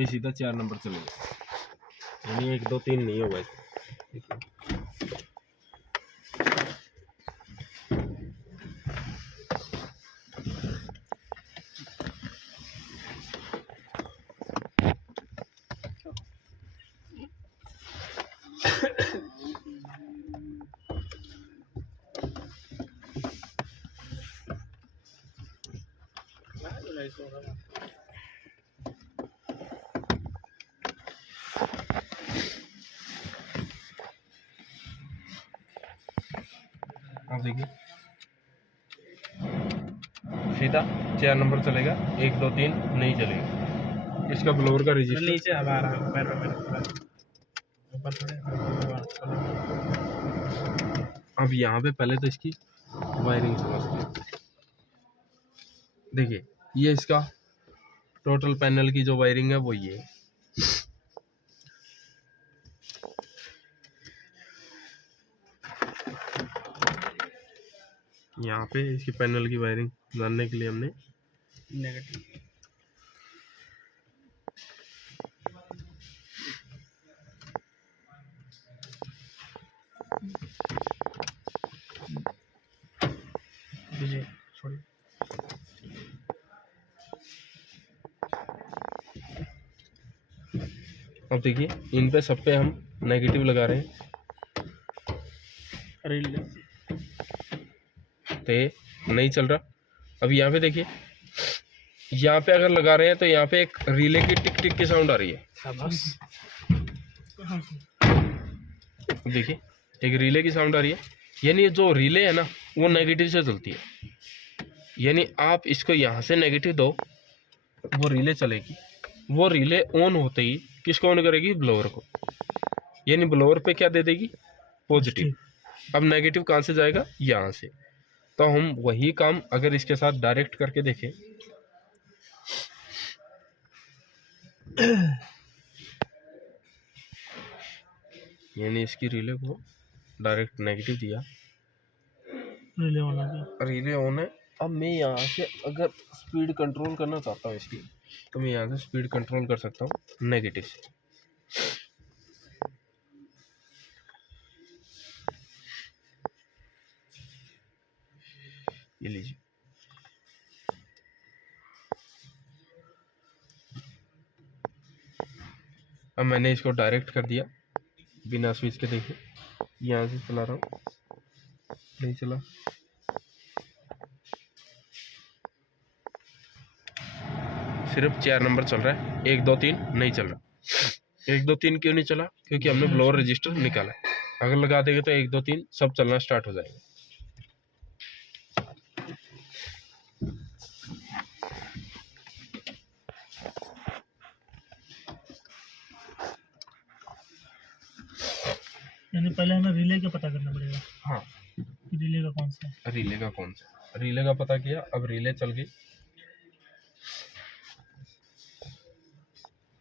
तो ये सीधा 4 नंबर चलेगा, यानी 1 2 3 नहीं होगा इसमें। आप देखिए सीधा 4 नंबर चलेगा, 1 2 3 नहीं चलेगा। इसका ब्लोअर का रजिस्टर नीचे हवा आ रहा है, ऊपर थोड़े। अब यहाँ पे पहले तो इसकी वायरिंग समझते हैं। देखिए ये इसका टोटल पैनल की जो वायरिंग है वो ये है। यहाँ पे इसकी पैनल की वायरिंग जानने के लिए हमने नेगेटिव छोड़िए। अब देखिए इन पे सब पे हम नेगेटिव लगा रहे हैं, रिले तो ये नहीं चल रहा। अब यहाँ पे देखिए, यहाँ पे अगर लगा रहे हैं तो यहाँ पे एक रिले की टिक टिक की साउंड आ रही है। शाबाश। देखिए एक रिले की साउंड आ रही है, यानी जो रिले है ना वो नेगेटिव से चलती है। यानी आप इसको यहाँ से नेगेटिव दो, वो रिले चलेगी। वो रिले ऑन होते ही किसको ऑन करेगी? ब्लोअर को। यानी ब्लोअर पे क्या दे देगी? पॉजिटिव। अब नेगेटिव कहाँ से जाएगा? यहाँ से। तो हम वही काम अगर इसके साथ डायरेक्ट करके देखें, यानी इसकी रिले को डायरेक्ट नेगेटिव दिया, रिले ऑन है। अब मैं यहाँ से अगर स्पीड कंट्रोल करना चाहता हूँ इसकी, तो मैं यहाँ से स्पीड कंट्रोल कर सकता हूँ नेगेटिव से। ये लीजिए, अब मैंने इसको डायरेक्ट कर दिया बिना स्विच के। देखिए यहाँ से चला रहा हूँ, नहीं चला। सिर्फ 4 नंबर चल रहा है, 1 2 3 नहीं चल रहा। 1 2 3 क्यों नहीं चला? क्योंकि हमने ब्लोअर रजिस्टर निकाला है। अगर लगा देंगे तो 1 2 3 सब चलना स्टार्ट हो जाएगा। यानी पहले हमें रिले का पता करना पड़ेगा। हाँ, रिले का कौन सा है? रिले का कौन सा? रिले का पता किया, अब रिले चल गई।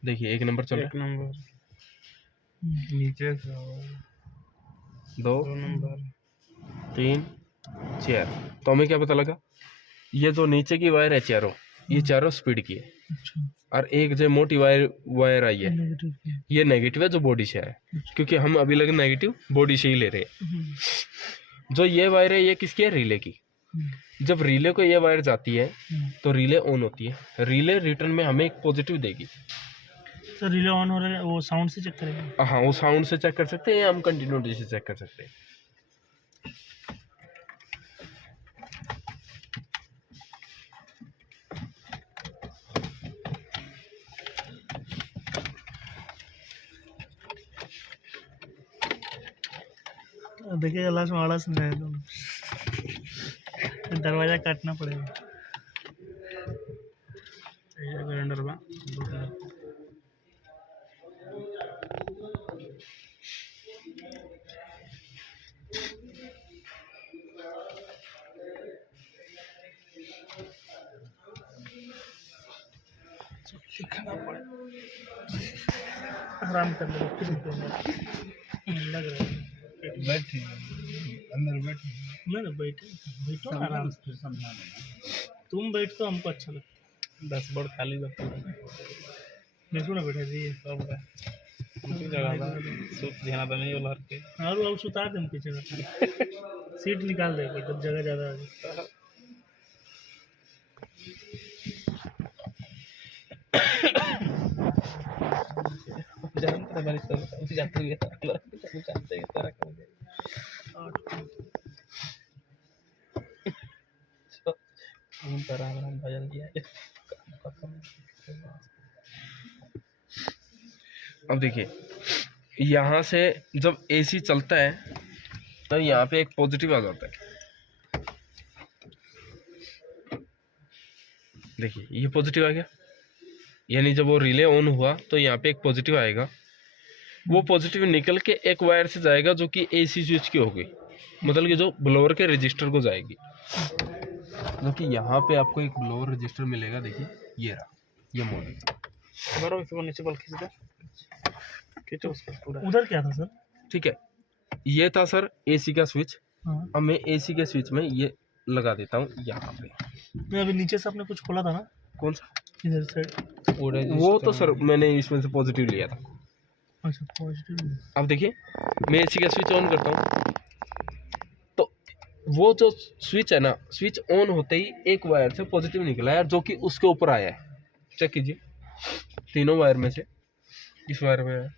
देखिए 1 नंबर चल रहा है, 1 नंबर नीचे 2 नंबर 3 4। तो हमें क्या पता लगा? ये जो नीचे की वायर है चारों, ये चारों स्पीड की है। अच्छा, और एक जो मोटी वायर आई है, नेगेटिव की। ये नेगेटिव है जो बॉडी से है, क्योंकि हम अभी लगे नेगेटिव बॉडी से ही ले रहे हैं। जो ये वायर है ये किसकी है? रिले की। जब रिले को ये वायर जाती है तो रिले ऑन होती है। रिले रिटर्न में हमें एक पॉजिटिव देगी। तो रिले ऑन हो रहा है, वो साउंड से चेक करेगा? हाँ, वो साउंड से चेक कर सकते हैं या हम कंटिन्यूटी से चेक कर सकते हैं। देखिए लास्ट में आवाज सुन रहे हैं, दरवाजा काटना पड़ेगा। ग्राइंडर बा लिखना पड़े, आराम कर लो, फिर लग रहा है बैठे अंदर बैठे। मैं बैठो आराम से समझा देना। तुम बैठ तो हमको अच्छा लगता है। डैशबोर्ड खाली बैठा देखो ना बेटा जी सब है उनकी जगह था सूट ध्यान तो नहीं उलर के और अब सुता दे पीछे का सीट निकाल दे कोई जब जगह ज्यादा आ जाए जानते हैं बारिश तो जाते हुए जानते हैं तरह का हम तरह हम भजन दिया अब देखिए यहाँ से जब एसी चलता है तो यहाँ पे एक पॉजिटिव आ जाता है। देखिए ये पॉजिटिव आ गया, यानी जब वो रिले ऑन हुआ तो यहाँ पे एक पॉजिटिव आएगा। वो पॉजिटिव निकल के एक वायर से जाएगा जो कि एसी स्विच की होगी, मतलब कि जो ब्लोअर के रजिस्टर को जाएगी। जो कि यहाँ पे आपको एक ब्लोअर रजिस्टर मिलेगा। देखिए ये रहा, ये मॉडल इसको नीचे बल खींच दे खींचो उसको पूरा। उधर क्या था सर? ठीक है, ये था सर एसी का स्विच। अब मैं एसी के स्विच में ये लगा देता हूँ यहाँ पे। नहीं अभी नीचे से आपने कुछ खोला था ना? कौन सा? इधर साइड वो तो सर मैंने इसमें से पॉजिटिव लिया था। अच्छा पॉजिटिव। अब देखिए मैं एसी का स्विच ऑन करता हूँ तो वो जो स्विच है ना, स्विच ऑन होते ही एक वायर से पॉजिटिव निकला है जो कि उसके ऊपर आया है। चेक कीजिए, तीनों वायर में से इस वायर में है।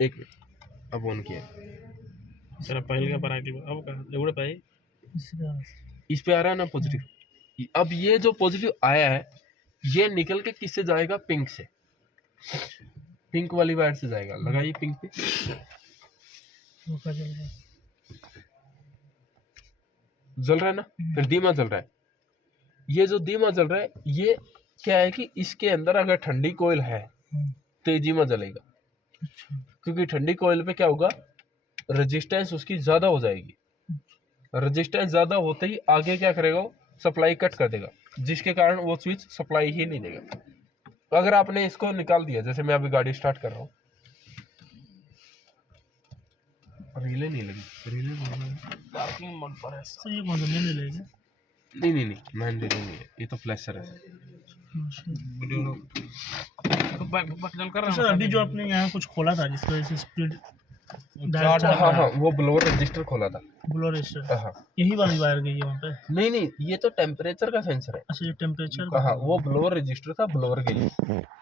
एक मिनट, अब ऑन किया सर पहले का पर अब का एवढे पे इस पे आ रहा है ना पॉजिटिव। अब ये जो पॉजिटिव आया है ये निकल के किससे जाएगा? पिंक से, पिंक वाली वायर से जाएगा। लगाइए पिंक पे, जल रहा है ना, फिर धीमा जल रहा है। ये जो धीमा जल रहा है ये क्या है कि इसके अंदर अगर ठंडी कोयल है तो ये धीमा जलेगा, क्योंकि ठंडी कोयल पे क्या होगा, रेजिस्टेंस उसकी ज्यादा हो जाएगी। रेजिस्टेंस ज्यादा होते ही आगे क्या करेगा, वो सप्लाई कट कर देगा, जिसके कारण वो स्विच सप्लाई ही नहीं देगा। तो अगर आपने इसको निकाल दिया, जैसे मैं अभी गाड़ी स्टार्ट कर रहा हूँ, रिले नहीं लगी, रिले पार्किंग मोड पर है सर। ये कौन सा मैंने लेगा? नहीं मैन रिले नहीं है, ये तो फ्लैशर है वीडियो कर रहा हूं। अभी जो आपने यहाँ कुछ खोला था जिसकी वजह से स्पीड हाँ वो ब्लोअर रजिस्टर खोला था। ब्लोअर रजिस्टर, हाँ यही वाली वायर गई है वहाँ पे? नहीं ये तो टेम्परेचर का सेंसर है। अच्छा ये टेम्परेचर, हाँ वो ब्लोअर रजिस्टर था, ब्लोअर के लिए।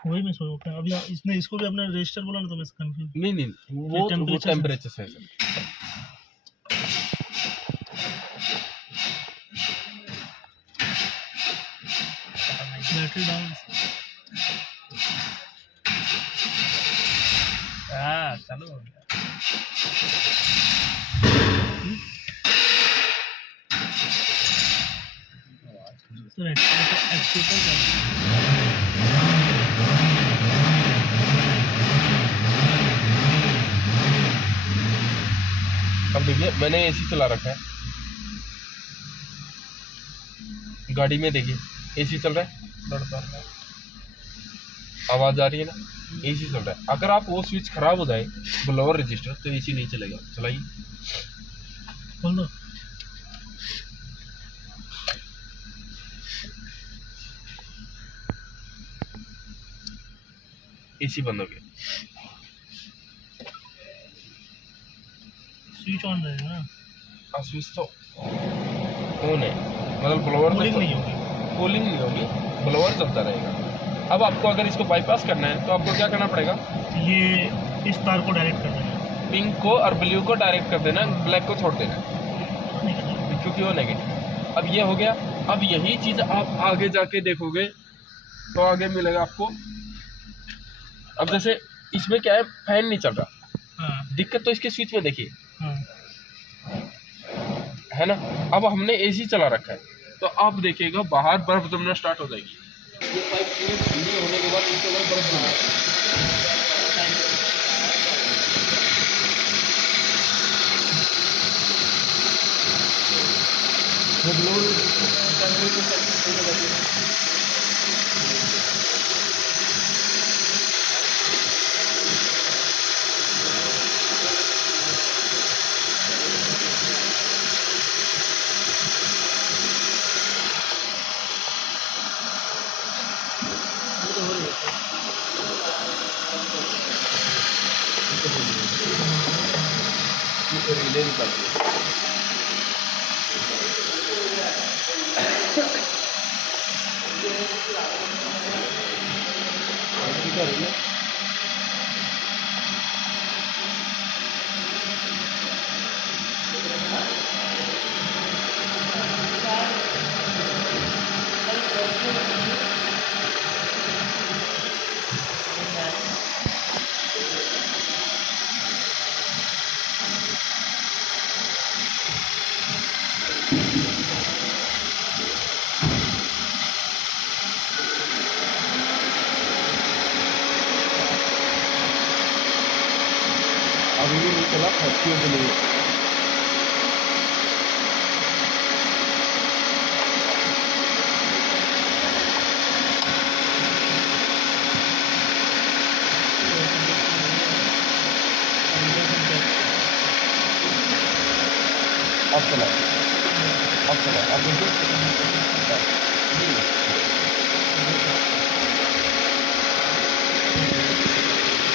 वही मैं सोच रहा हूँ अभी इसने इसको भी अपने रजिस्टर बोला ना, तो मैं कंफ्यूज। नहीं वो टेम्परेचर सेंसर। Battery down. हाँ चलो अब देखिए मैंने एसी चला रखा है गाड़ी में। देखिए एसी चल रहा है, आवाज आ रही है ना, एसी चल रहा है। अगर आप वो स्विच खराब हो जाए ब्लोअर रजिस्टर तो एसी नहीं चलेगा। चलाइए, खोल दो। एसी बंद हो गया, स्विच ऑन रहेगा ना? स्विच तो ऑन है, मतलब ब्लोअर कूलिंग नहीं होगी, कूलिंग नहीं होगी, ब्लोअर चलता रहेगा। अब आपको अगर इसको बाईपास करना है तो आपको क्या करना पड़ेगा, ये इस तार को डायरेक्ट कर देना, पिंक को और ब्लू को डायरेक्ट कर देना, ब्लैक को छोड़ देना क्योंकि वो नेगेटिव। अब ये हो गया। अब यही चीज आप आगे जाके देखोगे तो आगे मिलेगा आपको। अब जैसे इसमें क्या है, फैन नहीं चल रहा, दिक्कत तो इसके स्विच में देखिए, है ना। अब हमने एसी चला रखा है तो आप देखिएगा बाहर बर्फ जमना स्टार्ट हो जाएगी। ये पाइप पूरी ठंडी होने के बाद इसके बाद बर्फ जमेगी। रिले निकालती है। अभी भी नहीं चला, फर्स्टियों के लिए अब चला,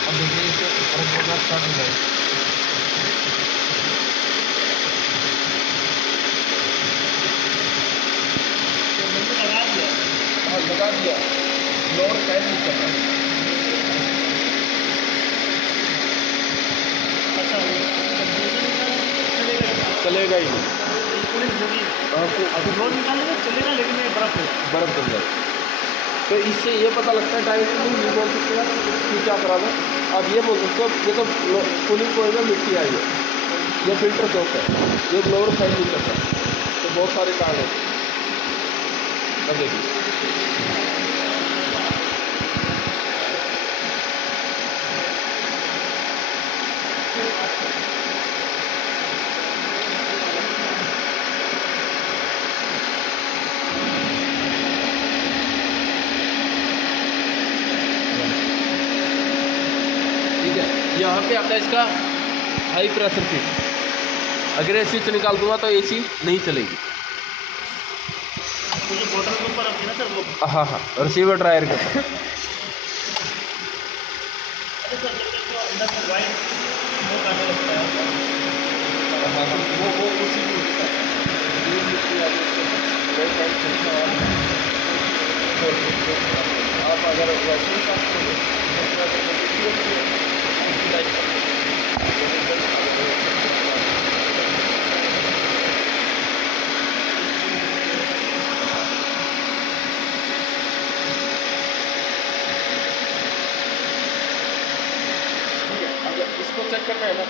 अब देखिए इसे फर्क होना स्टार्ट हो जाएगा। लगा दिया, लोअर टाइट नहीं कर रहा। चलेगा ही नहीं, चलेगा लेकिन बर्फ जम जाएगी। तो इससे ये पता लगता है डायरेक्ट नहीं बोल सकते यार कि क्या खराब है। अब ये बोल सकते हो ये तो कूलिंग कोयल में मिट्टी आई है, ये फिल्टर चौक है, ये लोअर साइड नहीं करता। तो बहुत सारे कारण हैं। अब देखिए यहाँ पे आता है इसका हाई प्रेशर स्विच। अगर ये स्विच निकाल दूंगा तो एसी नहीं चलेगी। जो बोतल के ऊपर रखी है ना सर वो, हाँ हाँ, रिसीवर ड्रायर का अंदर से वाइट स्मोक आने लगता है। हाँ वो उसी की आप अगर इसको चेक करना है ना,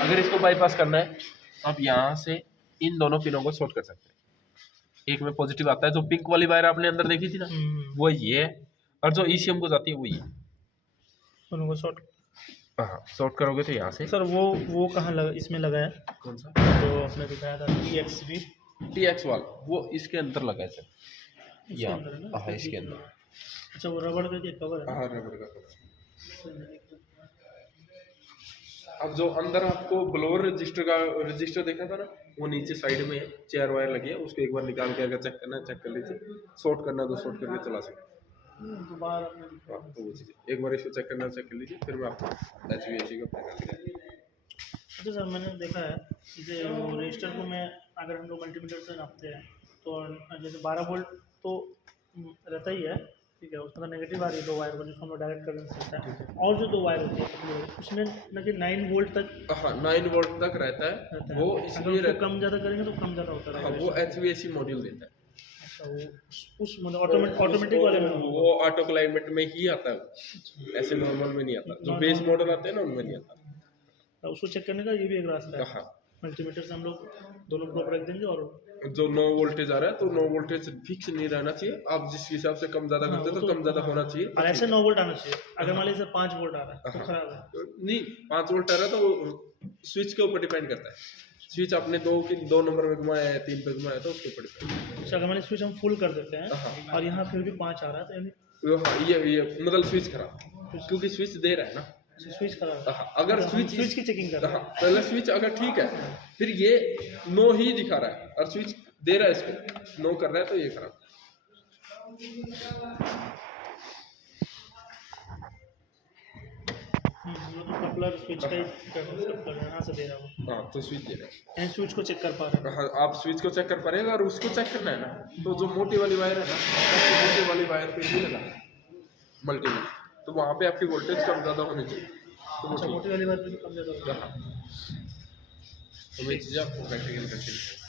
अगर इसको बाईपास करना है तो आप यहाँ से इन दोनों पिनों को शॉर्ट कर सकते हैं। एक में पॉजिटिव आता है, जो पिंक वाली वायर आपने अंदर देखी थी ना वो ये है, और जो ईसीएम को जाती है वो ये। उनको शॉर्ट, हाँ शॉर्ट करोगे तो यहाँ से। सर वो कहाँ लगा, इसमें लगा है कौन सा जो आपने दिखाया था TX वाल, वो इसके अंदर लगा है सर। इसके अंदर है ना? हाँ इसके अंदर। अच्छा वो रबड़ का ये कवर है। हाँ रबड़ का कवर। अब जो अंदर आपको ब्लोअर रजिस्टर देखा था ना, वो नीचे साइड में 4 वायर लगी है, उसको एक बार निकाल के अगर चेक करना है चेक कर लीजिए, शॉर्ट करना है तो शॉर्ट करके चला सकते हैं। तो वो चीज़ एक बार इसको चेक करना चेक कर लीजिए, फिर मैं आपको HVAC का फाइनल। अच्छा सर मैंने देखा है जैसे वो रजिस्टर को मैं अगर हम लोग मल्टीमीटर से नापते हैं तो जैसे 12 वोल्ट तो रहता ही है, ठीक है, उसमें नेगेटिव आ रही है 2 वायर को जिसको हम लोग डायरेक्ट करंट सकता है, और जो 2 वायर होती है उसमें न कि 9 वोल्ट तक, हाँ 9 वोल्ट तक रहता है वो, इसलिए अगर कम ज़्यादा करेंगे तो कम ज़्यादा होता है। हाँ वो HVAC मॉड्यूल देता है। अच्छा वो उस मतलब ऑटोमेटिक वाले में वो ऑटो क्लाइमेट में ही आता है, ऐसे नॉर्मल में नहीं आता। जो बेस मॉडल आते हैं ना उनमें नहीं आता। उसको चेक करने का ये भी एक रास्ता है। हाँ मल्टीमीटर से हम लोग दोनों प्रोब रख देंगे और जो 9 वोल्टेज आ रहा है तो 9 वोल्टेज फिक्स नहीं रहना चाहिए। आप जिस हिसाब से कम ज्यादा करते हैं तो कम ज्यादा होना चाहिए, और ऐसे 9 वोल्ट आना चाहिए। अगर मान लीजिए 5 वोल्ट आ रहा है तो खराब है। नहीं 5 वोल्ट आ रहा है तो वो स्विच के ऊपर डिपेंड करता है। स्विच आपने 2 नंबर में घुमाया है 3 पे घुमाया तो उसके ऊपर डिपेंड। अच्छा अगर मान स्विच हम फुल कर देते हैं और यहाँ फिर भी 5 आ रहा है तो यानी ये मतलब स्विच खराब, क्योंकि स्विच दे रहा है ना, स्विच खराब। अगर स्विच की चेकिंग कर रहे हैं। पहले स्विच अगर ठीक है फिर ये 9 ही दिखा रहा है और स्विच दे रहा है इसको 9 कर रहा है तो ये खराब। कपलर स्विच का ही कपलर है, यहाँ से दे रहा हूँ। हाँ तो स्विच दे रहे यहाँ स्विच को चेक कर पा रहे हैं। हैं। हाँ, आप स्विच को चेक कर पा रहे हैं, और उसको चेक करना है ना, तो जो मोटी वाली वायर है ना, आपकी मोटी वाली वायर पे ही लगा मल्टी में, तो वहाँ पे आपकी वोल्टेज कम ज़्यादा होनी चाहिए, तो वो अच्छा, ठीक मोटी वाली बात भी कम ज़्यादा है। हाँ, तो वही चीज़ आपको प्रैक्टिकल करके